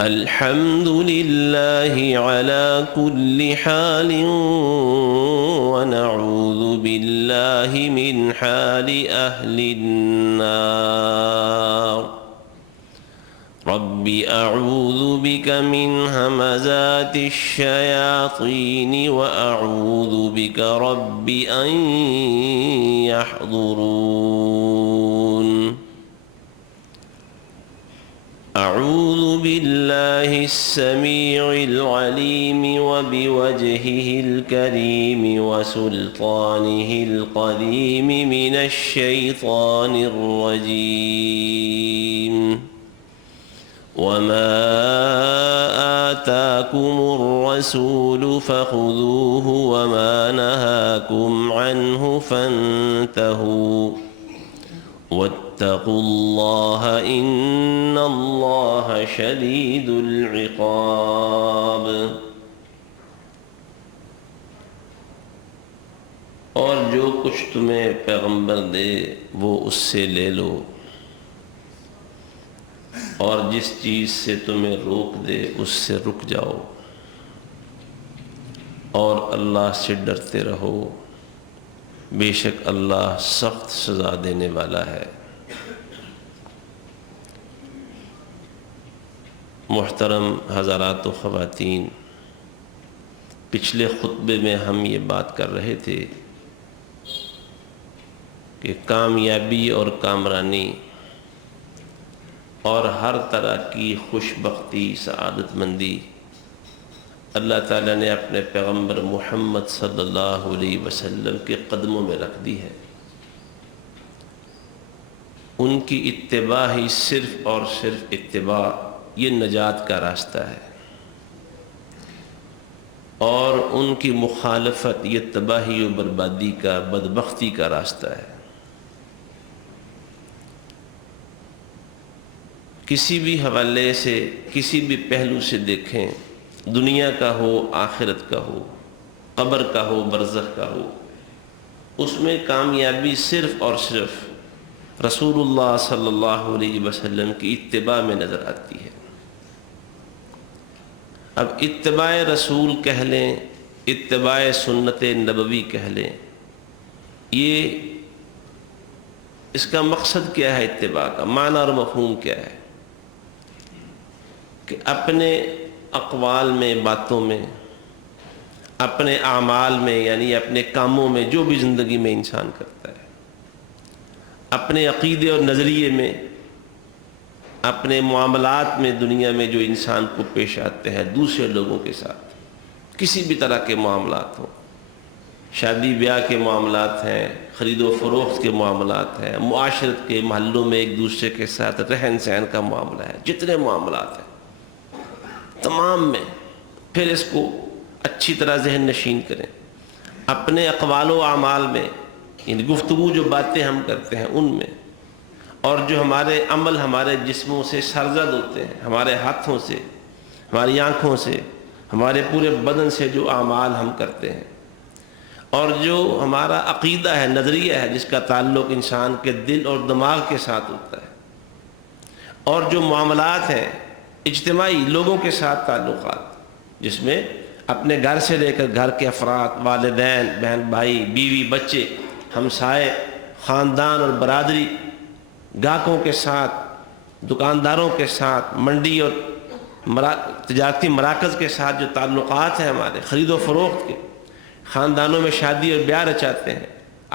الحمد لله على كل حال ونعوذ بالله من حال أهل النار رب أعوذ بك من همزات الشياطين وأعوذ بك رب أن يحضرون أعوذ بالله السميع العليم وبوجهه الكريم وسلطانه القديم من الشيطان الرجيم وما آتاكم الرسول فخذوه وما نهاكم عنه فانتهوا واتقوا الله إن الله شديد العقاب۔ اور جو کچھ تمہیں پیغمبر دے وہ اس سے لے لو، اور جس چیز سے تمہیں روک دے اس سے رک جاؤ، اور اللہ سے ڈرتے رہو، بے شک اللہ سخت سزا دینے والا ہے۔ محترم حضرات و خواتین، پچھلے خطبے میں ہم یہ بات کر رہے تھے کہ کامیابی اور کامرانی اور ہر طرح کی خوش بختی، سعادت مندی اللہ تعالیٰ نے اپنے پیغمبر محمد صلی اللہ علیہ وسلم کے قدموں میں رکھ دی ہے۔ ان کی اتباع ہی صرف اور صرف اتباع یہ نجات کا راستہ ہے، اور ان کی مخالفت یہ تباہی و بربادی کا، بدبختی کا راستہ ہے۔ کسی بھی حوالے سے، کسی بھی پہلو سے دیکھیں، دنیا کا ہو، آخرت کا ہو، قبر کا ہو، برزخ کا ہو، اس میں کامیابی صرف اور صرف رسول اللہ صلی اللہ علیہ وسلم کی اتباع میں نظر آتی ہے۔ اب اتباع رسول کہہ لیں، اتباع سنت نبوی کہہ لیں، یہ اس کا مقصد کیا ہے؟ اتباع کا معنی اور مفہوم کیا ہے؟ کہ اپنے اقوال میں، باتوں میں، اپنے اعمال میں، یعنی اپنے کاموں میں، جو بھی زندگی میں انسان کرتا ہے، اپنے عقیدے اور نظریے میں، اپنے معاملات میں، دنیا میں جو انسان کو پیش آتے ہیں دوسرے لوگوں کے ساتھ، کسی بھی طرح کے معاملات ہوں، شادی بیاہ کے معاملات ہیں، خرید و فروخت کے معاملات ہیں، معاشرت کے محلوں میں ایک دوسرے کے ساتھ رہن سہن کا معاملہ ہے، جتنے معاملات ہیں تمام میں پھر اس کو اچھی طرح ذہن نشین کریں۔ اپنے اقوال و اعمال میں، یعنی گفتگو جو باتیں ہم کرتے ہیں ان میں، اور جو ہمارے عمل ہمارے جسموں سے سرزد ہوتے ہیں، ہمارے ہاتھوں سے، ہماری آنکھوں سے، ہمارے پورے بدن سے جو اعمال ہم کرتے ہیں، اور جو ہمارا عقیدہ ہے، نظریہ ہے، جس کا تعلق انسان کے دل اور دماغ کے ساتھ ہوتا ہے، اور جو معاملات ہیں اجتماعی لوگوں کے ساتھ تعلقات، جس میں اپنے گھر سے لے کر گھر کے افراد، والدین، بہن بھائی، بیوی، بچے، ہمسائے، خاندان اور برادری، گاہکوں کے ساتھ، دکانداروں کے ساتھ، منڈی اور تجارتی مراکز کے ساتھ جو تعلقات ہیں ہمارے، خرید و فروخت کے، خاندانوں میں شادی اور بیاہ رچاتے ہیں،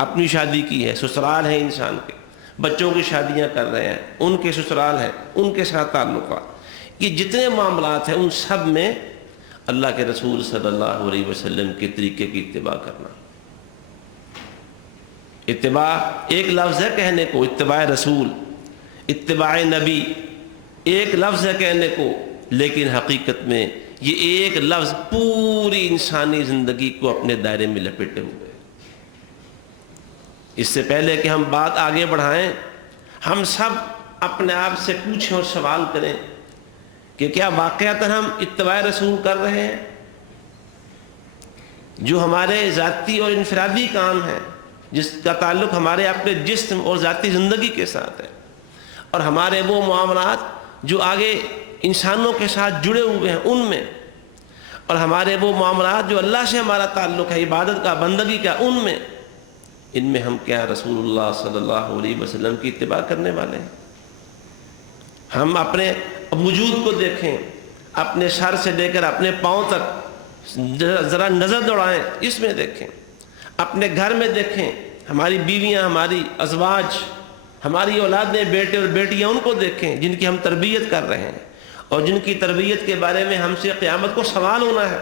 اپنی شادی کی ہے، سسرال ہے انسان کے، بچوں کی شادیاں کر رہے ہیں، ان کے سسرال ہیں، ان کے ساتھ تعلقات، یہ جتنے معاملات ہیں ان سب میں اللہ کے رسول صلی اللہ علیہ وسلم کے طریقے کی اتباع کرنا۔ اتباع ایک لفظ ہے کہنے کو، اتباع رسول، اتباع نبی ایک لفظ ہے کہنے کو، لیکن حقیقت میں یہ ایک لفظ پوری انسانی زندگی کو اپنے دائرے میں لپیٹے ہوئے۔ اس سے پہلے کہ ہم بات آگے بڑھائیں، ہم سب اپنے آپ سے پوچھیں اور سوال کریں کہ کیا واقعتاً ہم اتباع رسول کر رہے ہیں؟ جو ہمارے ذاتی اور انفرادی کام ہے، جس کا تعلق ہمارے اپنے جسم اور ذاتی زندگی کے ساتھ ہے، اور ہمارے وہ معاملات جو آگے انسانوں کے ساتھ جڑے ہوئے ہیں ان میں، اور ہمارے وہ معاملات جو اللہ سے ہمارا تعلق ہے، عبادت کا، بندگی کا، ان میں ہم کیا رسول اللہ صلی اللہ علیہ وسلم کی اتباع کرنے والے ہیں؟ ہم اپنے وجود کو دیکھیں، اپنے سر سے لے کر اپنے پاؤں تک ذرا نظر دوڑائیں، اس میں دیکھیں، اپنے گھر میں دیکھیں، ہماری بیویاں، ہماری ازواج، ہماری اولادیں، بیٹے اور بیٹیاں، ان کو دیکھیں جن کی ہم تربیت کر رہے ہیں اور جن کی تربیت کے بارے میں ہم سے قیامت کو سوال ہونا ہے۔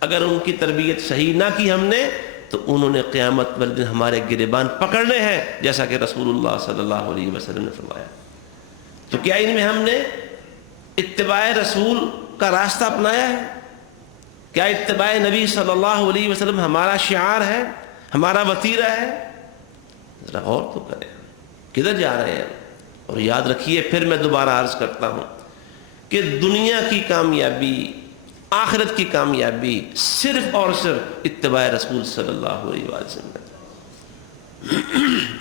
اگر ان کی تربیت صحیح نہ کی ہم نے تو انہوں نے قیامت والے دن ہمارے گریبان پکڑنے ہیں، جیسا کہ رسول اللہ صلی اللہ علیہ وسلم نے فرمایا۔ تو کیا ان میں ہم نے اتباع رسول کا راستہ اپنایا ہے؟ کیا اتباع نبی صلی اللہ علیہ وسلم ہمارا شعار ہے، ہمارا وتیرہ ہے؟ ذرا غور تو کریں کدھر جا رہے ہیں۔ اور یاد رکھیے، پھر میں دوبارہ عرض کرتا ہوں کہ دنیا کی کامیابی، آخرت کی کامیابی صرف اور صرف اتباع رسول صلی اللہ علیہ وسلم ہے۔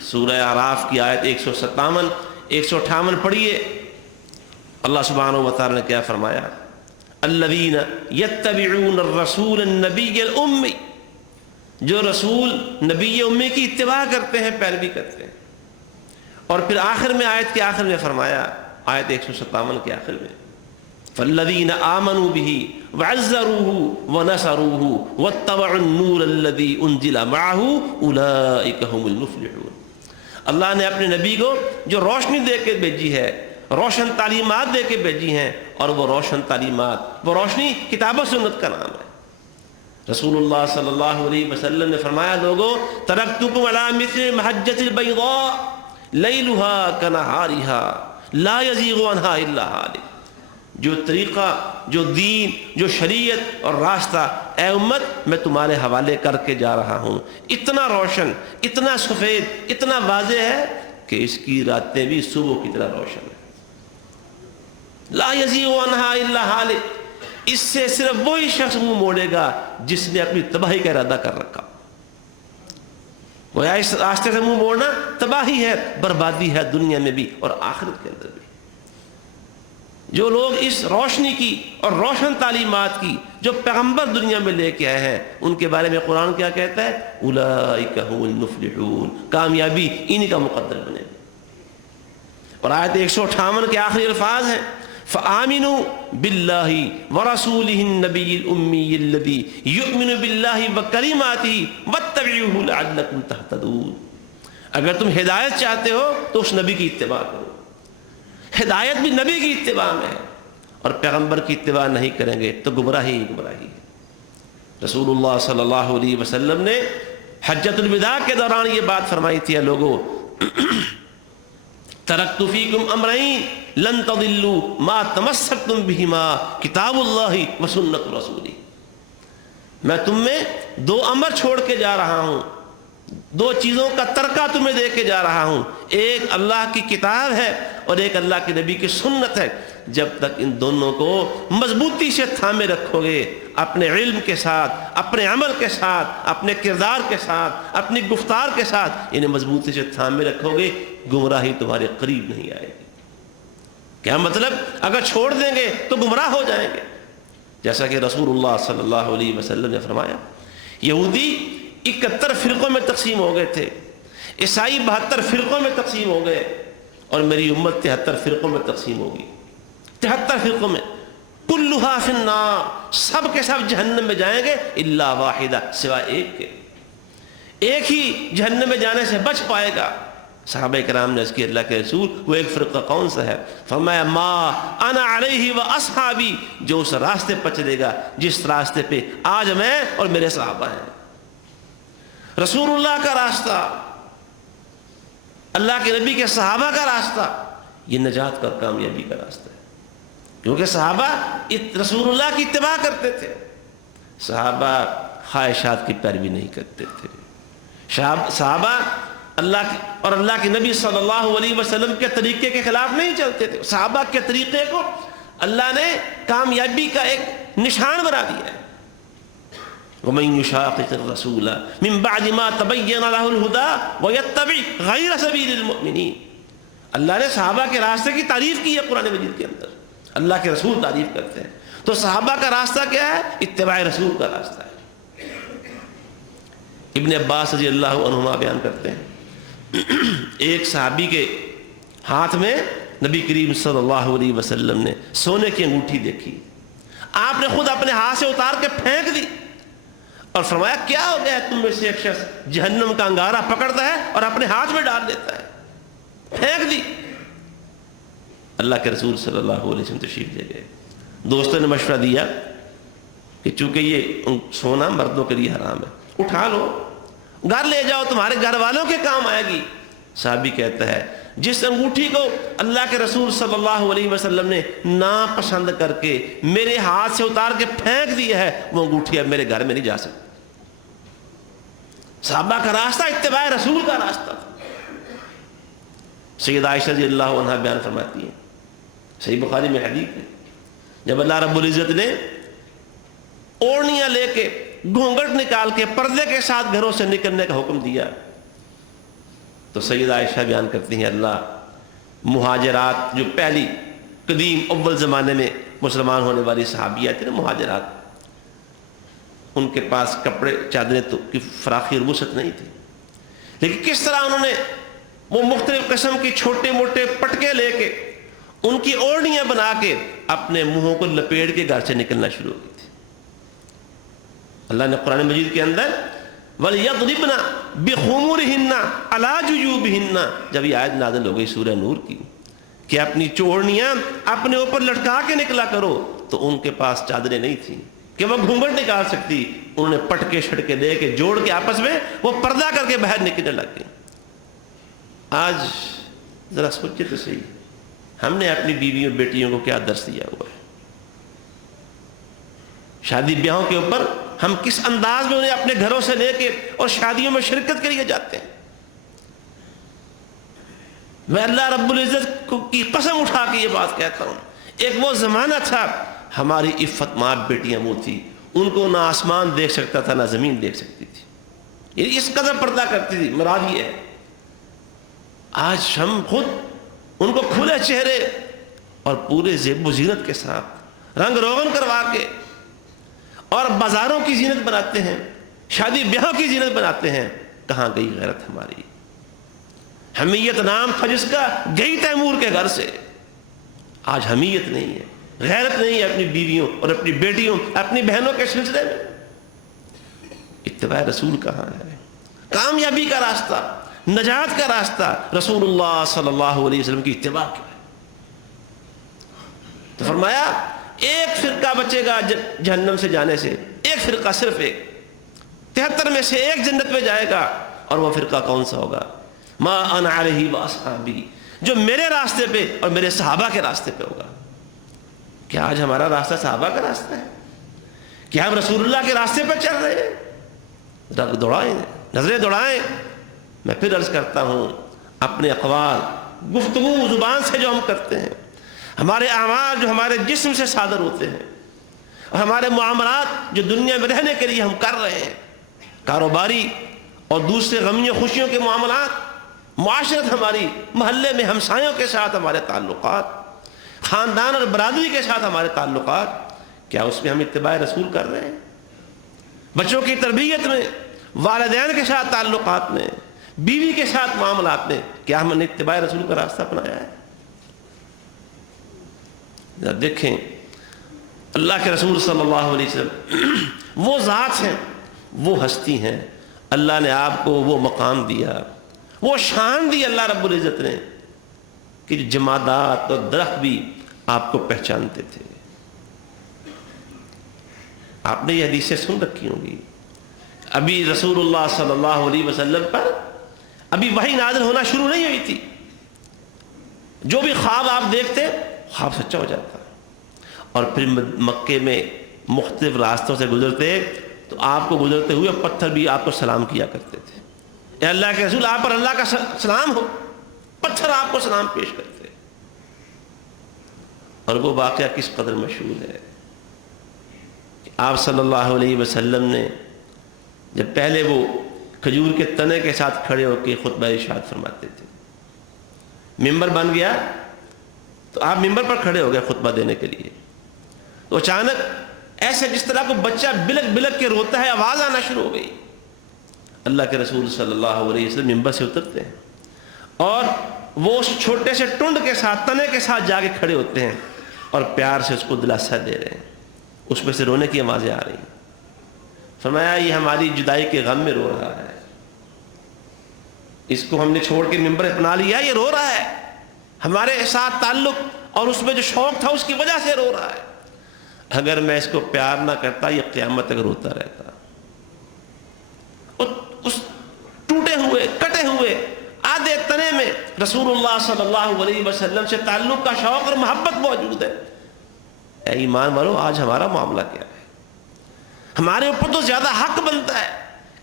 سورہ اعراف کی آیت 157 158 پڑھیے، اللہ سبحانہ و تعالی نے کیا فرمایا؟ الذین یتبعون الرسول النبی الامی، جو رسول نبی امی کی اتباع کرتے ہیں، پیروی کرتے ہیں۔ اور پھر آخر میں، آیت کے آخر میں فرمایا، آیت 157 کے آخر میں، فالذین آمنوا بہ وعزروہ ونصروہ واتبعوا النور الذی انزل معہ اولئک هم المفلحون۔ اللہ نے اپنے نبی کو جو روشنی دے کے بھیجی ہے، روشن تعلیمات دے کے بھیجی ہیں، اور وہ روشن تعلیمات، وہ روشنی کتاب و سنت کا نام ہے۔ رسول اللہ صلی اللہ علیہ وسلم نے فرمایا، لوگو ترکتکم علی مثل محجۃ البیضاء لیلها کنہارها لا یزیغ عنہا الا ہالک۔ جو طریقہ، جو دین، جو شریعت اور راستہ اے امت میں تمہارے حوالے کر کے جا رہا ہوں، اتنا روشن، اتنا سفید، اتنا واضح ہے کہ اس کی راتیں بھی صبح کی طرح روشن ہے۔ لا یزیغ عنہا الا ہالک، اس سے صرف وہی شخص منہ موڑے گا جس نے اپنی تباہی کا ارادہ کر رکھا۔ گویا اس راستے سے منہ موڑنا تباہی ہے، بربادی ہے، دنیا میں بھی اور آخرت کے اندر بھی۔ جو لوگ اس روشنی کی اور روشن تعلیمات کی جو پیغمبر دنیا میں لے کے آئے ہیں، ان کے بارے میں قرآن کیا کہتا ہے؟ اولئک هم المفلحون، کامیابی انہی کا مقدر بنے۔ اور آیت 158 کے آخری الفاظ ہیں، فآمنوا باللہ ورسولہ النبی الامی الذی یؤمن باللہ وکلماتہ واتبعوہ لعلکم تہتدون۔ اگر تم ہدایت چاہتے ہو تو اس نبی کی اتباع کرو۔ ہدایت بھی نبی کی اتباع میں ہے، اور پیغمبر کی اتباع نہیں کریں گے تو گمراہی گمراہی ہے۔ رسول اللہ صلی اللہ علیہ وسلم نے حجۃ الوداع کے دوران یہ بات فرمائی تھی، لوگوں ترکت فیکم امرین لن تضلوا ما تمسکتم بہما کتاب اللہ و سنت رسولہ۔ میں تم میں دو امر چھوڑ کے جا رہا ہوں، دو چیزوں کا ترکہ تمہیں دے کے جا رہا ہوں، ایک اللہ کی کتاب ہے اور ایک اللہ کے نبی کی سنت ہے۔ جب تک ان دونوں کو مضبوطی سے تھامے رکھو گے، اپنے علم کے ساتھ، اپنے عمل کے ساتھ، اپنے کردار کے ساتھ، اپنی گفتار کے ساتھ انہیں مضبوطی سے تھامے رکھو گے، گمراہی تمہارے قریب نہیں آئے گی۔ کیا مطلب؟ اگر چھوڑ دیں گے تو گمراہ ہو جائیں گے، جیسا کہ رسول اللہ صلی اللہ علیہ وسلم نے فرمایا۔ یہودی 71 فرقوں میں تقسیم ہو گئے تھے، عیسائی 72 فرقوں میں تقسیم ہو گئے، اور میری امت 73 فرقوں میں تقسیم ہوگی۔ 73 فرقوں میں، کلھا فی النار، سب کے سب جہنم میں جائیں گے الا واحدہ، سوائے ایک کے۔ ایک ہی جہنم میں جانے سے بچ پائے گا۔ صحابہ کرام نے اس کی، اللہ کے رسول وہ ایک فرقہ کون سا ہے؟ فرمایا ما انا علیہ و اصحابی، جو اس راستے پر چلے گا جس راستے پہ آج میں اور میرے صحابہ ہیں۔ رسول اللہ کا راستہ، اللہ کے نبی کے صحابہ کا راستہ، یہ نجات کا کامیابی کا راستہ ہے، کیونکہ صحابہ رسول اللہ کی اتباع کرتے تھے۔ صحابہ خواہشات کی پیروی نہیں کرتے تھے۔ صحابہ اللہ اور اللہ کے نبی صلی اللہ علیہ وسلم کے طریقے کے خلاف نہیں چلتے تھے۔ صحابہ کے طریقے کو اللہ نے کامیابی کا ایک نشان بنا دیا ہے۔ وَمَن يُشَاقِقِ الرَّسُولَ مِن بَعْدِ مَا تَبَيَّنَ لَهُ الْهُدَىٰ وَيَتَّبِعْ غَيْرَ سَبِيلِ الْمُؤْمِنِينَ۔ اللہ نے صحابہ کے راستے کی تعریف کی ہے قرآن مجید کے اندر، اللہ کے رسول تعریف کرتے ہیں. تو صحابہ کا راستہ کیا ہے؟ اتباع رسول کا راستہ ہے. ابن عباس رضی اللہ عنہما بیان کرتے ہیں ایک صحابی کے ہاتھ میں نبی کریم صلی اللہ علیہ وسلم نے سونے کی انگوٹھی دیکھی. آپ نے خود اپنے ہاتھ سے اتار کے پھینک دی اور فرمایا کیا ہو گیا تم میں سے ایک شخص جہنم کا انگارہ پکڑتا ہے اور اپنے ہاتھ میں ڈال دیتا ہے. پھینک دی. اللہ کے رسول صلی اللہ علیہ وسلم تشریف لے گئے. دوستوں نے مشورہ دیا کہ چونکہ یہ سونا مردوں کے لیے حرام ہے, اٹھا لو, گھر لے جاؤ, تمہارے گھر والوں کے کام آئے گی. صحابی کہتا ہے جس انگوٹھی کو اللہ کے رسول صلی اللہ علیہ وسلم نے ناپسند کر کے میرے ہاتھ سے اتار کے پھینک دیا ہے, وہ انگوٹھی اب میرے گھر میں نہیں جا سکتی. صحابہ کا راستہ اتباع رسول کا راستہ تھا. سید عائشہ رضی اللہ عنہا بیان فرماتی ہیں, صحیح بخاری میں حدیث ہے, جب اللہ رب العزت نے اوڑھنیاں لے کے گھونگھٹ نکال کے پردے کے ساتھ گھروں سے نکلنے کا حکم دیا تو سید عائشہ بیان کرتی ہیں اللہ مہاجرات جو پہلی قدیم اول زمانے میں مسلمان ہونے والی صحابیات تھیں نا مہاجرات, ان کے پاس کپڑے چادریں تو کی فراخی اور وسعت نہیں تھی, لیکن کس طرح انہوں نے وہ مختلف قسم کی چھوٹے موٹے پٹکے لے کے ان کی اوڑھنیاں بنا کے اپنے منہوں کو لپیٹ کے گھر سے نکلنا شروع کی تھی. اللہ نے قرآن مجید کے اندر وَلْيَضْرِبْنَ بِخُمُرِهِنَّ عَلَى جُيُوبِهِنَّ جب یہ آیت نازل ہو گئی سورہ نور کی کہ اپنی چوڑنیاں اپنے اوپر لٹکا کے نکلا کرو, تو ان کے پاس چادریں نہیں تھیں کہ وہ گھونگھٹ نکال سکتی. انہوں نے پٹکے شٹکے دے کے جوڑ کے آپس میں وہ پردہ کر کے باہر نکلنے لگ گئے. آج ذرا سوچے تو صحیح, ہم نے اپنی بیویوں بیٹیوں کو کیا درس دیا ہوا ہے. شادی بیاہوں کے اوپر ہم کس انداز میں انہیں اپنے گھروں سے لے کے اور شادیوں میں شرکت کے لیے جاتے ہیں. میں اللہ رب العزت کی قسم اٹھا کے یہ بات کہتا ہوں, ایک وہ زمانہ تھا ہماری عفت ماں بیٹیاں وہ تھی, ان کو نہ آسمان دیکھ سکتا تھا نہ زمین دیکھ سکتی تھی, یہ اس قدر پردہ کرتی تھی. مراد یہ ہے آج ہم خود ان کو کھلے چہرے اور پورے زیب و زینت کے ساتھ رنگ روغن کروا کے اور بازاروں کی زینت بناتے ہیں, شادی بیاہوں کی زینت بناتے ہیں. کہاں گئی غیرت ہماری؟ حمیت نام تھا جس کا, گئی تیمور کے گھر سے. آج حمیت نہیں ہے, غیرت نہیں ہے اپنی بیویوں اور اپنی بیٹیوں اپنی بہنوں کے سلسلے میں. اتباع رسول کہاں ہے؟ کامیابی کا راستہ, نجات کا راستہ رسول اللہ صلی اللہ علیہ وسلم کی اتباع کیا ہے. تو فرمایا ایک فرقہ بچے گا جہنم سے جانے سے, ایک فرقہ, صرف ایک, 73 میں سے ایک جنت میں جائے گا. اور وہ فرقہ کون سا ہوگا؟ ما انا علیہ واصحابی, جو میرے راستے پہ اور میرے صحابہ کے راستے پہ ہوگا. کیا آج ہمارا راستہ صحابہ کا راستہ ہے؟ کیا ہم رسول اللہ کے راستے پہ چل رہے ہیں؟ رگ دوڑائیں, نظریں دوڑائیں. میں پھر عرض کرتا ہوں, اپنے اقوال گفتگو زبان سے جو ہم کرتے ہیں, ہمارے اعمال جو ہمارے جسم سے صادر ہوتے ہیں, اور ہمارے معاملات جو دنیا میں رہنے کے لیے ہم کر رہے ہیں, کاروباری اور دوسرے غمیوں خوشیوں کے معاملات, معاشرت ہماری, محلے میں ہمسایوں کے ساتھ ہمارے تعلقات, خاندان اور برادری کے ساتھ ہمارے تعلقات, کیا اس میں ہم اتباع رسول کر رہے ہیں؟ بچوں کی تربیت میں, والدین کے ساتھ تعلقات میں, بیوی کے ساتھ معاملات میں, کیا ہم نے اتباع رسول کا راستہ اپنایا ہے؟ دیکھیں اللہ کے رسول صلی اللہ علیہ وسلم وہ ذات ہیں, وہ ہستی ہیں. اللہ نے آپ کو وہ مقام دیا, وہ شان دی اللہ رب العزت نے کہ جمادات اور درخت بھی آپ کو پہچانتے تھے. آپ نے یہ حدیثیں سن رکھی ہوں گی. ابھی رسول اللہ صلی اللہ علیہ وسلم پر ابھی وحی نازل ہونا شروع نہیں ہوئی تھی. جو بھی خواب آپ دیکھتے خواب سچا ہو جاتا, اور پھر مکے میں مختلف راستوں سے گزرتے تو آپ کو گزرتے ہوئے پتھر بھی آپ کو سلام کیا کرتے تھے, اے اللہ کے رسول آپ پر اللہ کا سلام ہو. پتھر آپ کو سلام پیش کرتے. اور وہ واقعہ کس قدر مشہور ہے کہ آپ صلی اللہ علیہ وسلم نے جب پہلے وہ کھجور کے تنے کے ساتھ کھڑے ہو کے خطبہ ارشاد فرماتے تھے, ممبر بن گیا تو آپ ممبر پر کھڑے ہو گئے خطبہ دینے کے لیے، تو اچانک ایسے جس طرح کو بچہ بلک بلک کے روتا ہے آواز آنا شروع ہو گئی. اللہ کے رسول صلی اللہ علیہ وسلم ممبر سے اترتے ہیں اور وہ اس چھوٹے سے ٹنڈ کے ساتھ، تنے کے ساتھ جا کے کھڑے ہوتے ہیں اور پیار سے اس کو دلاسا دے رہے ہیں. اس میں سے رونے کی آوازیں آ رہی ہیں. فرمایا یہ ہماری جدائی کے غم میں رو رہا ہے، اس کو ہم نے چھوڑ کے ممبر اپنا لیا، یہ رو رہا ہے، ہمارے ساتھ تعلق اور اس میں جو شوق تھا اس کی وجہ سے رو رہا ہے. اگر میں اس کو پیار نہ کرتا یہ قیامت تک روتا رہتا. اس ٹوٹے ہوئے کٹے ہوئے آدھے تنے میں رسول اللہ صلی اللہ علیہ وسلم سے تعلق کا شوق اور محبت موجود ہے. اے ایمان والو، آج ہمارا معاملہ کیا ہے؟ ہمارے اوپر تو زیادہ حق بنتا ہے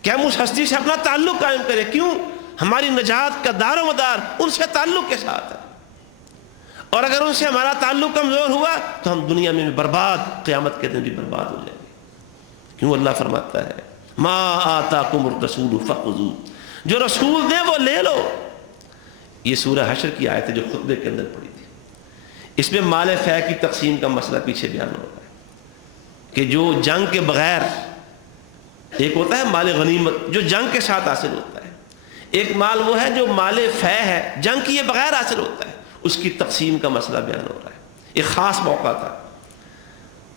کہ ہم اس ہستی سے اپنا تعلق قائم کریں. کیوں؟ ہماری نجات کا دار و مدار ان سے تعلق کے ساتھ ہے، اور اگر ان سے ہمارا تعلق کمزور ہوا تو ہم دنیا میں بھی برباد، قیامت کے دن بھی برباد ہو جائیں گے. کیوں اللہ فرماتا ہے ما آتاکم الرسول فخذوہ، جو رسول دے وہ لے لو. یہ سورہ حشر کی آیت ہے جو خطبے کے اندر پڑھی تھی. اس میں مال فے کی تقسیم کا مسئلہ پیچھے بیان ہو رہا ہے کہ جو جنگ کے بغیر، ایک ہوتا ہے مال غنیمت جو جنگ کے ساتھ حاصل ہوتا ہے، ایک مال وہ ہے جو مال فے ہے جنگ کیے بغیر حاصل ہوتا ہے، اس کی تقسیم کا مسئلہ بیان ہو رہا ہے. ایک خاص موقع تھا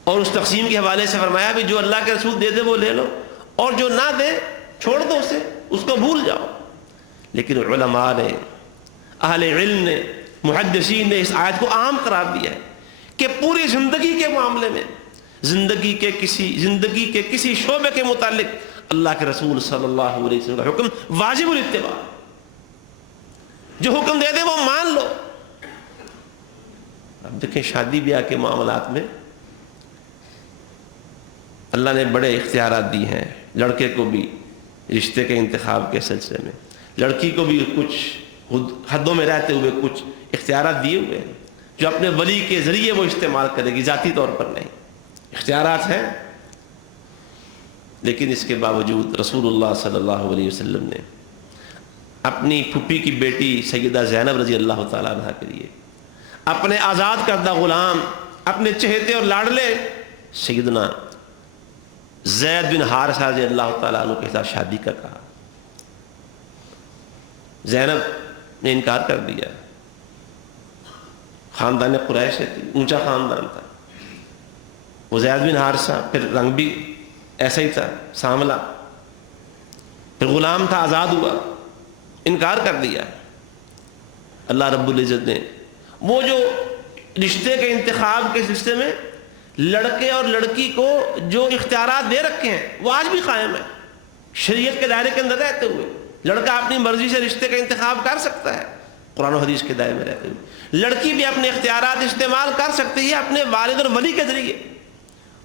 اور اس تقسیم کے حوالے سے فرمایا بھی جو اللہ کے رسول دے دے وہ لے لو، اور جو نہ دے چھوڑ دو اسے، اس کو بھول جاؤ. لیکن علماء نے، اہل علم نے، محدثین نے اس آیت کو عام قرار دیا ہے کہ پوری زندگی کے معاملے میں، زندگی کے کسی شعبے کے متعلق اللہ کے رسول صلی اللہ علیہ وسلم کا حکم واجب الاتباع، جو حکم دے دے وہ مان لو. اب دیکھیں شادی بیاہ کے معاملات میں اللہ نے بڑے اختیارات دی ہیں. لڑکے کو بھی رشتے کے انتخاب کے سلسلے میں، لڑکی کو بھی کچھ حدوں میں رہتے ہوئے کچھ اختیارات دیے ہوئے ہیں جو اپنے ولی کے ذریعے وہ استعمال کرے گی، ذاتی طور پر نہیں. اختیارات ہیں، لیکن اس کے باوجود رسول اللہ صلی اللہ علیہ وسلم نے اپنی پھوپھی کی بیٹی سیدہ زینب رضی اللہ تعالیٰ عنہ کے لیے اپنے آزاد کردہ غلام، اپنے چہیتے اور لاڈلے سیدنا زید بن حارثہ رضی اللہ تعالیٰ عنہ کے ساتھ شادی کا کہا. زینب نے انکار کر دیا. خاندان قریش تھی، اونچا خاندان تھا. وہ زید بن حارثہ، پھر رنگ بھی ایسا ہی تھا سانولا، پھر غلام تھا، آزاد ہوا، انکار کر دیا. اللہ رب العزت نے وہ جو رشتے کے انتخاب کے سلسلے میں لڑکے اور لڑکی کو جو اختیارات دے رکھے ہیں وہ آج بھی قائم ہے. شریعت کے دائرے کے اندر رہتے ہوئے لڑکا اپنی مرضی سے رشتے کا انتخاب کر سکتا ہے، قرآن و حدیث کے دائرے میں رہتے ہوئے. لڑکی بھی اپنے اختیارات استعمال کر سکتی ہے اپنے والد اور ولی کے ذریعے،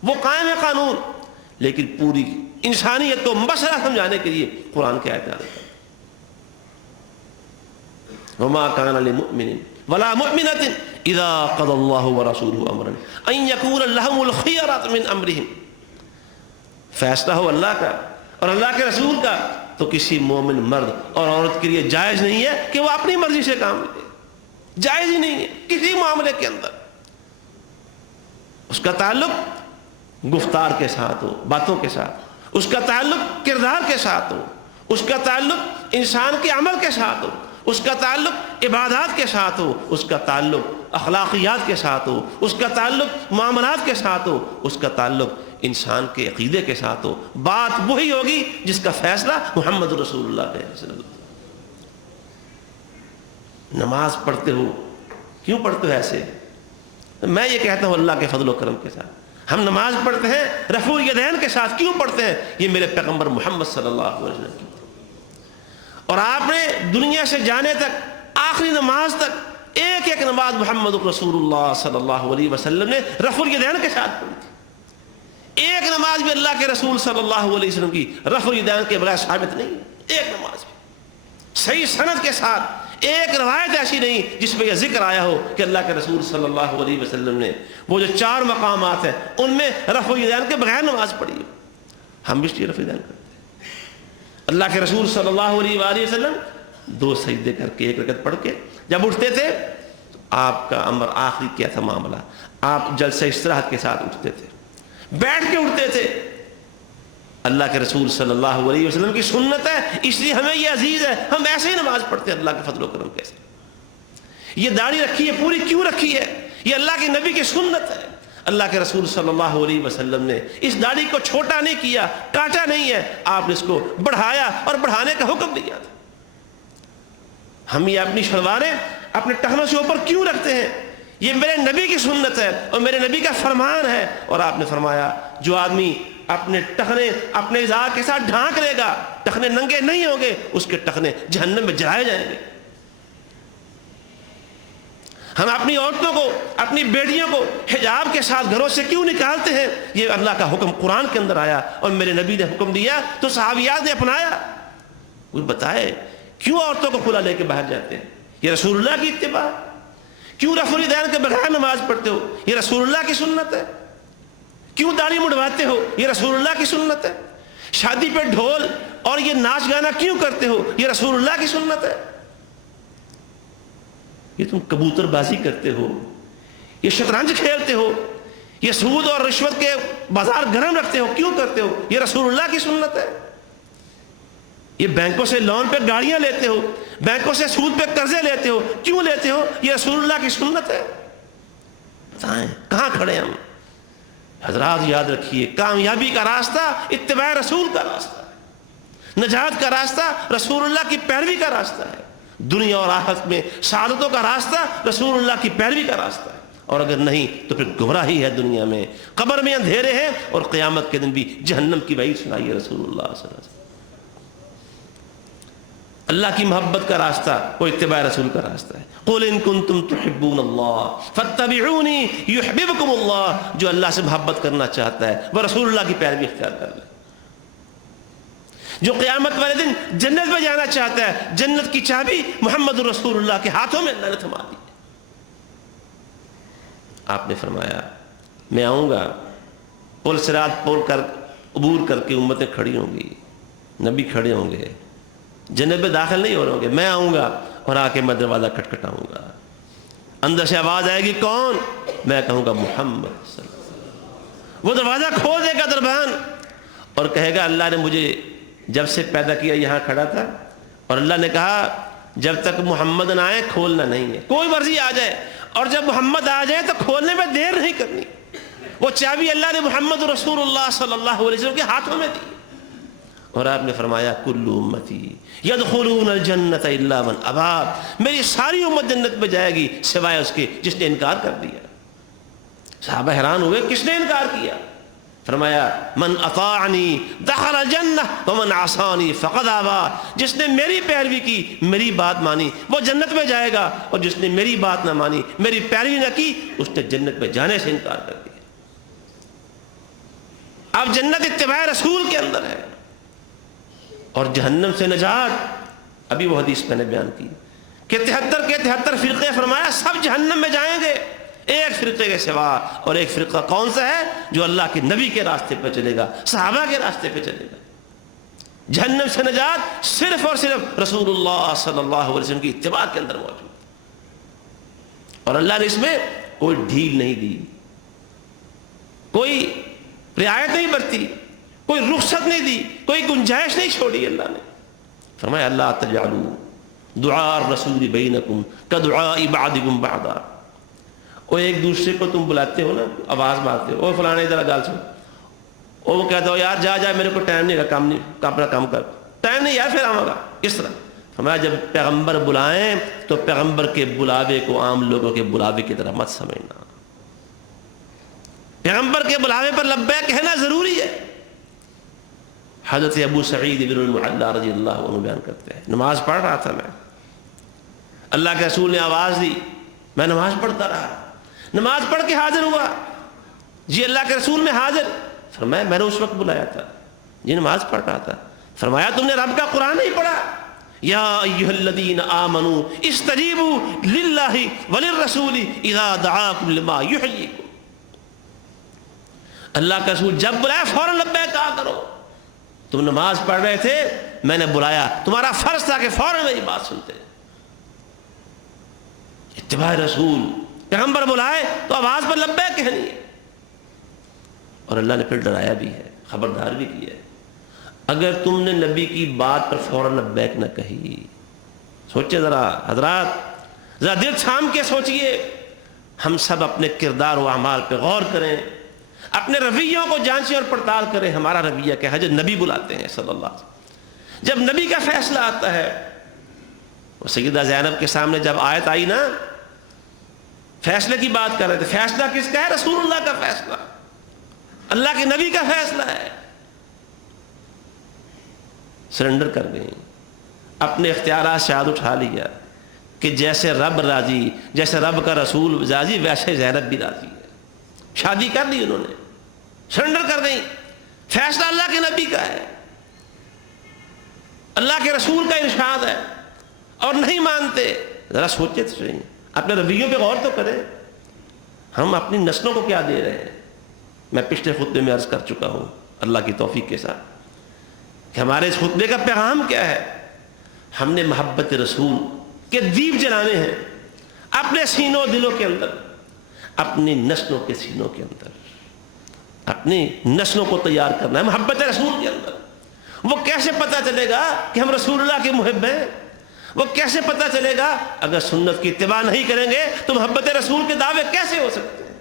وہ قائم ہے قانون. لیکن پوری انسانیت کو مسئلہ سمجھانے کے لیے قرآن کے آیات آتا ہے. وما كان لمؤمن ولا مؤمنة اذا قضى الله ورسوله امرا ان يكون لهم الخيرة من امرهم. فیصلہ ہو اللہ کا اور اللہ کے رسول کا تو کسی مومن مرد اور عورت کے لیے جائز نہیں ہے کہ وہ اپنی مرضی سے کام لے. جائز ہی نہیں ہے کسی معاملے کے اندر. اس کا تعلق گفتار کے ساتھ ہو، باتوں کے ساتھ، اس کا تعلق کردار کے ساتھ ہو، اس کا تعلق انسان کے عمل کے ساتھ ہو، اس کا تعلق عبادات کے ساتھ ہو، اس کا تعلق اخلاقیات کے ساتھ ہو، اس کا تعلق معاملات کے ساتھ ہو، اس کا تعلق انسان کے عقیدے کے ساتھ ہو. بات وہی ہوگی جس کا فیصلہ محمد رسول اللہ کے صلی اللہ علیہ وسلم. نماز پڑھتے ہو، کیوں پڑھتے ہو ایسے؟ میں یہ کہتا ہوں اللہ کے فضل و کرم کے ساتھ ہم نماز پڑھتے ہیں رفع الیدین کے ساتھ. کیوں پڑھتے ہیں؟ یہ میرے پیغمبر محمد صلی اللہ علیہ وسلم کی، اور آپ نے دنیا سے جانے تک آخری نماز تک ایک ایک نماز محمد رسول اللہ صلی اللہ علیہ وسلم نے رفع الیدین کے ساتھ پڑھی تھی. ایک نماز بھی اللہ کے رسول صلی اللہ علیہ وسلم کی رفع الیدین کے بغیر ثابت نہیں. ایک نماز بھی صحیح سند کے ساتھ، ایک روایت ایسی نہیں جس میں یہ ذکر آیا ہو کہ اللہ کے رسول صلی اللہ علیہ وسلم نے وہ جو 4 مقامات ہیں ان میں رفع الیدین کے بغیر نماز پڑھی ہو. ہم بھی اس لیے رفع الیدین کرتے ہیں. اللہ کے رسول صلی اللہ علیہ وآلہ وسلم 2 سجدے کر کے 1 رکعت پڑھ کے جب اٹھتے تھے آپ کا امر آخری کیا تھا معاملہ؟ آپ جلسہ استراحت کے ساتھ اٹھتے تھے، بیٹھ کے اٹھتے تھے۔ اللہ کے رسول صلی اللہ علیہ وسلم کی سنت ہے، اس لیے ہمیں یہ عزیز ہے، ہم ایسے ہی نماز پڑھتے ہیں اللہ کے فضل و کرم کے ساتھ۔ یہ داڑھی رکھی ہے پوری کیوں رکھی ہے؟ یہ اللہ کے نبی کی سنت ہے۔ اللہ کے رسول صلی اللہ علیہ وسلم نے اس داڑھی کو چھوٹا نہیں کیا، کاٹا نہیں ہے، آپ نے اس کو بڑھایا اور بڑھانے کا حکم دیا تھا۔ ہم یہ اپنی شلواریں اپنے ٹخنوں سے اوپر کیوں رکھتے ہیں؟ یہ میرے نبی کی سنت ہے اور میرے نبی کا فرمان ہے۔ اور آپ نے فرمایا جو آدمی اپنے ٹخنے اپنے ازار کے ساتھ ڈھانک لے گا، ٹخنے ننگے نہیں ہوں گے، اس کے ٹخنے جہنم میں جلائے جائیں گے۔ ہم اپنی عورتوں کو، اپنی بیٹیوں کو حجاب کے ساتھ گھروں سے کیوں نکالتے ہیں؟ یہ اللہ کا حکم قرآن کے اندر آیا اور میرے نبی نے حکم دیا تو صحابیات نے اپنایا۔ کوئی بتائے کیوں عورتوں کو کھلا لے کے باہر جاتے ہیں؟ یہ رسول اللہ کی اتباع۔ کیوں رفع دین کے بغیر نماز پڑھتے ہو؟ یہ رسول اللہ کی سنت ہے۔ کیوں داڑھی مڑواتے ہو؟ یہ رسول اللہ کی سنت ہے۔ شادی پہ ڈھول اور یہ ناچ گانا کیوں کرتے ہو؟ یہ رسول اللہ کی سنت ہے۔ یہ تم کبوتر بازی کرتے ہو، یہ شطرنج کھیلتے ہو، یہ سود اور رشوت کے بازار گرم رکھتے ہو، کیوں کرتے ہو؟ یہ رسول اللہ کی سنت ہے۔ یہ بینکوں سے لون پہ گاڑیاں لیتے ہو، بینکوں سے سود پہ قرضے لیتے ہو، کیوں لیتے ہو؟ یہ رسول اللہ کی سنت ہے۔ بتائیں کہاں کھڑے ہم؟ حضرات یاد رکھیے، کامیابی کا راستہ اتباع رسول کا راستہ ہے، نجات کا راستہ رسول اللہ کی پیروی کا راستہ ہے، دنیا اور آخرت میں سعادتوں کا راستہ رسول اللہ کی پیروی کا راستہ ہے۔ اور اگر نہیں تو پھر گمراہی ہے، دنیا میں قبر میں اندھیرے ہیں اور قیامت کے دن بھی جہنم کی وعید سنائیے رسول اللہ صلی اللہ علیہ وسلم۔ اللہ کی محبت کا راستہ وہ اتباع رسول کا راستہ ہے۔ قُلْ إِن كُنتُمْ تُحِبُّونَ اللَّهَ فَاتَّبِعُونِي يُحْبِبْكُمُ اللَّهُ۔ جو اللہ سے محبت کرنا چاہتا ہے وہ رسول اللہ کی پیروی اختیار کر لے۔ جو قیامت والے دن جنت میں جانا چاہتا ہے، جنت کی چابی محمد رسول اللہ کے ہاتھوں میں اللہ نے تھما دی۔ آپ نے فرمایا میں آؤں گا، پل صراط پول کر عبور کر کے امتیں کھڑی ہوں گی، نبی کھڑے ہوں گے، جنت میں داخل نہیں ہو رہے ہوں گے، میں آؤں گا اور آ کے میں دروازہ کھٹکھٹاؤں گا، اندر سے آواز آئے گی کون؟ میں کہوں گا محمد صلی اللہ علیہ وسلم۔ وہ دروازہ کھول دے گا دربان اور کہے گا اللہ نے مجھے جب سے پیدا کیا یہاں کھڑا تھا اور اللہ نے کہا جب تک محمد نہ آئے کھولنا نہیں ہے، کوئی مرضی آ جائے، اور جب محمد آ جائے تو کھولنے میں دیر نہیں کرنی۔ وہ چابی اللہ نے محمد رسول اللہ صلی اللہ علیہ وسلم کے ہاتھوں میں دی۔ اور آپ نے فرمایا کل امتی یدخلون الجنت الا من ابا، میری ساری امت جنت میں جائے گی سوائے اس کے جس نے انکار کر دیا۔ صحابہ حیران ہوئے کس نے انکار کیا؟ فرمایا من اطاعنی دخل الجنہ ومن عصانی فقد ابا، جس نے میری پیروی کی، میری بات مانی وہ جنت میں جائے گا، اور جس نے میری بات نہ مانی، میری پیروی نہ کی، اس نے جنت میں جانے سے انکار کر دیا۔ اب جنت اتباع رسول کے اندر ہے، اور جہنم سے نجات ابھی وہ حدیث میں نے بیان کی کہ 73 کے 73 فرقے، فرمایا سب جہنم میں جائیں گے ایک فرقے کے سوا، اور ایک فرقہ کون سا ہے؟ جو اللہ کے نبی کے راستے پہ چلے گا، صحابہ کے راستے پہ چلے گا۔ جہنم سے نجات صرف اور صرف رسول اللہ صلی اللہ علیہ وسلم کی اتباع کے اندر موجود، اور اللہ نے اس میں کوئی ڈھیل نہیں دی، کوئی رعایت نہیں برتی، کوئی رخصت نہیں دی، کوئی گنجائش نہیں چھوڑی۔ اللہ نے فرمایا اللہ تجعلوا دعاء الرسول بینکم کدعاء بعضکم بعضا، وہ ایک دوسرے کو تم بلاتے ہو نا، آواز مارتے ہو، او فلانے ذرا گال سن، او وہ کہتا ہو یار جا جا میرے کو ٹائم نہیں رہا، کام نہیں، اپنا کام کر، ٹائم نہیں یار پھر آؤں گا، اس طرح۔ فرمایا جب پیغمبر بلائیں تو پیغمبر کے بلاوے کو عام لوگوں کے بلاوے کی طرح مت سمجھنا، پیغمبر کے بلاوے پر لبیک کہنا ضروری ہے۔ حضرت ابو سعید بن المعلا رضی اللہ عنہ بیان کرتے ہیں نماز پڑھ رہا تھا میں، اللہ کے رسول نے آواز دی، میں نماز پڑھتا رہا، نماز پڑھ کے حاضر ہوا، جی اللہ کے رسول میں حاضر، فرمایا میں نے اس وقت بلایا تھا، جی نماز پڑھ رہا تھا، فرمایا تم نے رب کا قرآن نہیں پڑھا؟ یا ایھا الذین آمنوا استجیبوا للہ وللرسول اذا دعاکم لما یحییکم، اللہ کا رسول جب بلایا فوراً لبیک کہا کرو۔ تم نماز پڑھ رہے تھے، میں نے بلایا، تمہارا فرض تھا کہ فوراً میری بات سنتے۔ اتباع رسول، پیغمبر بلائے تو آواز پر لبیک کہنی ہے. اور اللہ نے پھر ڈرایا بھی ہے، خبردار بھی کیا ہے، اگر تم نے نبی کی بات پر فوراً لبیک نہ کہی. سوچے ذرا حضرات، ذرا دل تھام کے سوچئے. ہم سب اپنے کردار و اعمال پہ غور کریں، اپنے رویوں کو جانچیں اور پڑتال کریں. ہمارا رویہ کیا ہے؟ جب نبی بلاتے ہیں صلی اللہ علیہ وسلم، جب نبی کا فیصلہ آتا ہے. وہ سیدہ زینب کے سامنے جب آیت آئی نا، فیصلے کی بات کر رہے تھے. فیصلہ کس کا ہے؟ رسول اللہ کا فیصلہ، اللہ کے نبی کا فیصلہ ہے. سرنڈر کر گئیں، اپنے اختیارات سے ہاتھ اٹھا لیا کہ جیسے رب راضی، جیسے رب کا رسول راضی، ویسے زینب بھی راضی ہے. شادی کر لی انہوں نے، سرنڈر کر گئی. فیصلہ اللہ کے نبی کا ہے، اللہ کے رسول کا ارشاد ہے، اور نہیں مانتے. ذرا سوچے تو صحیح، اپنے رویوں پہ غور تو کریں. ہم اپنی نسلوں کو کیا دے رہے ہیں؟ میں پچھلے خطبے میں عرض کر چکا ہوں اللہ کی توفیق کے ساتھ کہ ہمارے اس خطبے کا پیغام کیا ہے. ہم نے محبت رسول کے دیپ جلانے ہیں اپنے سینوں دلوں کے اندر، اپنی نسلوں کے سینوں کے اندر. اپنی نسلوں کو تیار کرنا ہے محبت رسول کے اندر. وہ کیسے پتہ چلے گا کہ ہم رسول اللہ کے محب ہیں؟ وہ کیسے پتہ چلے گا اگر سنت کی اتباع نہیں کریں گے تو محبت رسول کے دعوے کیسے ہو سکتے ہیں؟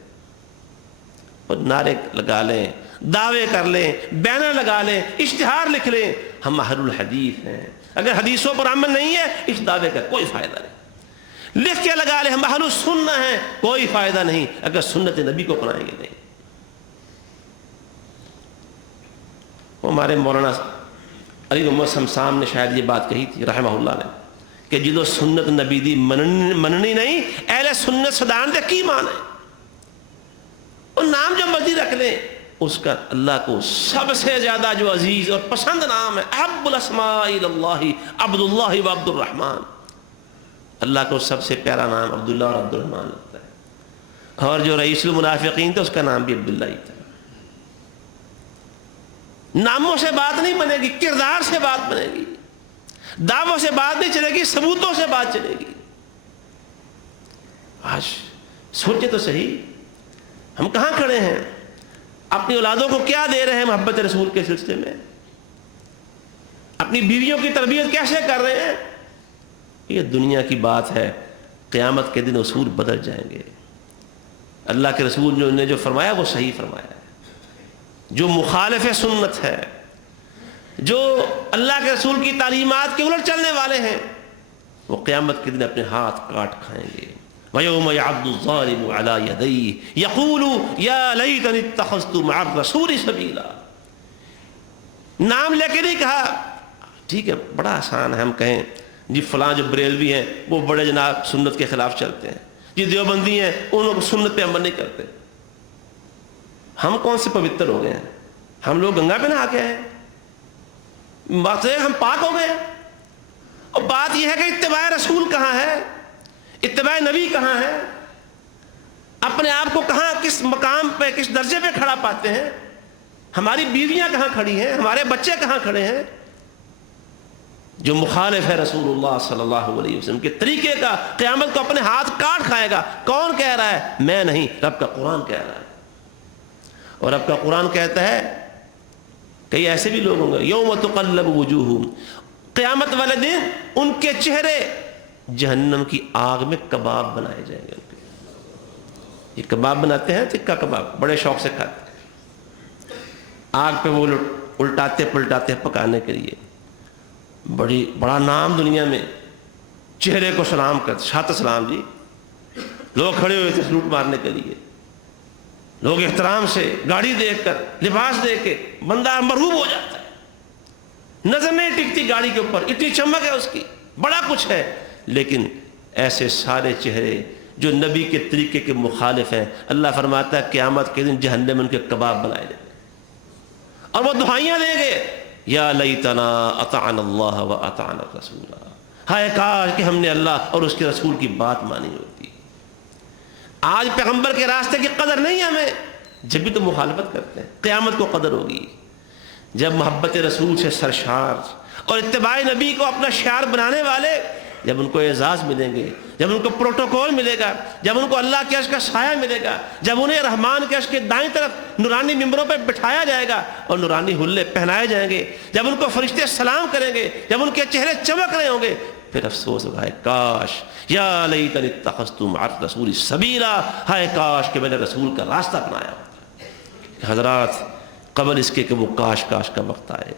اور نعرے لگا لیں، دعوے کر لیں، بینر لگا لیں، اشتہار لکھ لیں ہم اہل الحدیث ہیں، اگر حدیثوں پر عمل نہیں ہے اس دعوے کا کوئی فائدہ نہیں. لکھ کے لگا لیں ہم اہل السنہ ہیں، کوئی فائدہ نہیں اگر سنت نبی کو اپنائیں گے نہیں. ہمارے مولانا علی محمد شمسام نے شاید یہ بات کہی تھی رحمہ اللہ نے کہ جدو سنت نبی دی مننی نہیں، اہل سنت صدان دے کی مان ہے. اور نام جو مرضی رکھ لیں، اس کا اللہ کو سب سے زیادہ جو عزیز اور پسند نام ہے احب الاسماء اللہ عبد اللہ و عبد الرحمن. اللہ کو سب سے پیارا نام عبداللہ اور عبد الرحمن لگتا ہے. اور جو رئیس المنافقین تھا اس کا نام بھی عبداللہ ہی تھا. ناموں سے بات نہیں بنے گی، کردار سے بات بنے گی. دعووں سے بات نہیں چلے گی، ثبوتوں سے بات چلے گی. آج سوچے تو صحیح، ہم کہاں کھڑے ہیں؟ اپنی اولادوں کو کیا دے رہے ہیں محبت رسول کے سلسلے میں؟ اپنی بیویوں کی تربیت کیسے کر رہے ہیں؟ یہ دنیا کی بات ہے، قیامت کے دن اصول بدل جائیں گے. اللہ کے رسول نے جو فرمایا وہ صحیح فرمایا ہے. جو مخالف سنت ہے، جو اللہ کے رسول کی تعلیمات کے الٹ چلنے والے ہیں، وہ قیامت کے دن اپنے ہاتھ کاٹ کھائیں گے. وَيَوْمَ يَعَضُّ الظَّالِمُ عَلَى يَدَيْهِ يَقُولُ يَا لَيْتَنِي اتَّخَذْتُ مَعَ الرَّسُولِ سَبِيلًا. نام لے کے نہیں کہا. ٹھیک ہے، بڑا آسان ہے ہم کہیں جی فلاں جو بریلوی ہیں وہ بڑے جناب سنت کے خلاف چلتے ہیں، جی دیوبندی ہیں ان لوگ سنت پہ عمل نہیں کرتے. ہم کون سے پوتر ہو گئے ہیں؟ ہم لوگ گنگا پہ نہا کے ہیں، بات ہے ہم پاک ہو گئے ہیں. اور بات یہ ہے کہ اتباع رسول کہاں ہے؟ اتباع نبی کہاں ہے؟ اپنے آپ کو کہاں، کس مقام پہ، کس درجے پہ کھڑا پاتے ہیں؟ ہماری بیویاں کہاں کھڑی ہیں؟ ہمارے بچے کہاں کھڑے ہیں؟ جو مخالف ہے رسول اللہ صلی اللہ علیہ وسلم کے طریقے کا، قیامت کو اپنے ہاتھ کاٹ کھائے گا. کون کہہ رہا ہے؟ میں نہیں، رب کا قرآن کہہ رہا ہے. اور رب کا قرآن کہتا ہے کئی ایسے بھی لوگ ہوں گے یوم تقلب وجوہہم، قیامت والے دن ان کے چہرے جہنم کی آگ میں کباب بنائے جائیں گے. یہ کباب بناتے ہیں، تکا کباب بڑے شوق سے کھاتے ہیں. آگ پہ وہ الٹاتے پلٹاتے ہیں پکانے کے لیے. بڑا نام دنیا میں، چہرے کو سلام کرتے، شاط سلام جی. لوگ کھڑے ہوئے تھے سلوٹ مارنے کے لیے. لوگ احترام سے گاڑی دیکھ کر، لباس دیکھ کے بندہ مرغوب ہو جاتا ہے. نظر نہیں ٹکتی گاڑی کے اوپر، اتنی چمک ہے اس کی، بڑا کچھ ہے. لیکن ایسے سارے چہرے جو نبی کے طریقے کے مخالف ہیں، اللہ فرماتا ہے قیامت کے دن جہنم میں ان کے کباب بنائے جائیں گے. اور وہ دعائیاں دیں گے یا لیتنا اطعنا اللہ و اطعنا الرسول، ہائے کاش کہ ہم نے اللہ اور اس کے رسول کی بات مانی ہوتی. آج پیغمبر کے راستے کی قدر نہیں ہمیں، جب بھی تو مخالفت کرتے ہیں. قیامت کو قدر ہوگی جب محبت رسول سے سرشار اور اتباع نبی کو اپنا شعار بنانے والے، جب ان کو اعزاز ملیں گے، جب ان کو پروٹوکول ملے گا، جب ان کو اللہ کے عرش کا سایہ ملے گا، جب انہیں رحمان کے عرش کے دائیں طرف نورانی ممبروں پہ بٹھایا جائے گا اور نورانی حلے پہنائے جائیں گے، جب ان کو فرشتے سلام کریں گے، جب ان کے چہرے چمک رہے ہوں گے، پھر افسوس ہوگا، ہے کاش یا لیتنی اتخذت مع الرسول سبیلا، ہائے کاش کہ میں نے رسول کا راستہ اپنایا ہوتا۔ حضرات قبل اس کے کہ وہ کاش کا وقت آئے،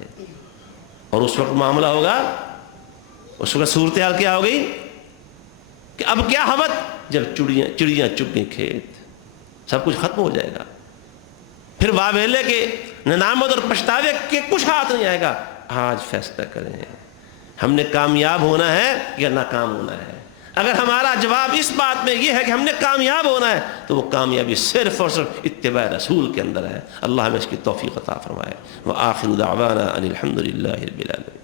اور اس وقت معاملہ ہوگا، اس وقت صورتحال کیا ہو گئی کہ اب کیا حوت، جب چڑیاں چگ گئی کھیت، سب کچھ ختم ہو جائے گا، پھر واویلے کے ندامت اور پچھتاوے کے کچھ ہاتھ نہیں آئے گا۔ آج فیصلہ کریں، ہم نے کامیاب ہونا ہے یا ناکام ہونا ہے؟ اگر ہمارا جواب اس بات میں یہ ہے کہ ہم نے کامیاب ہونا ہے تو وہ کامیابی صرف اور صرف اتباع رسول کے اندر ہے۔ اللہ ہمیں اس کی توفیق عطا فرمائے۔ وآخر دعوانا ان الحمد للہ رب العالمین۔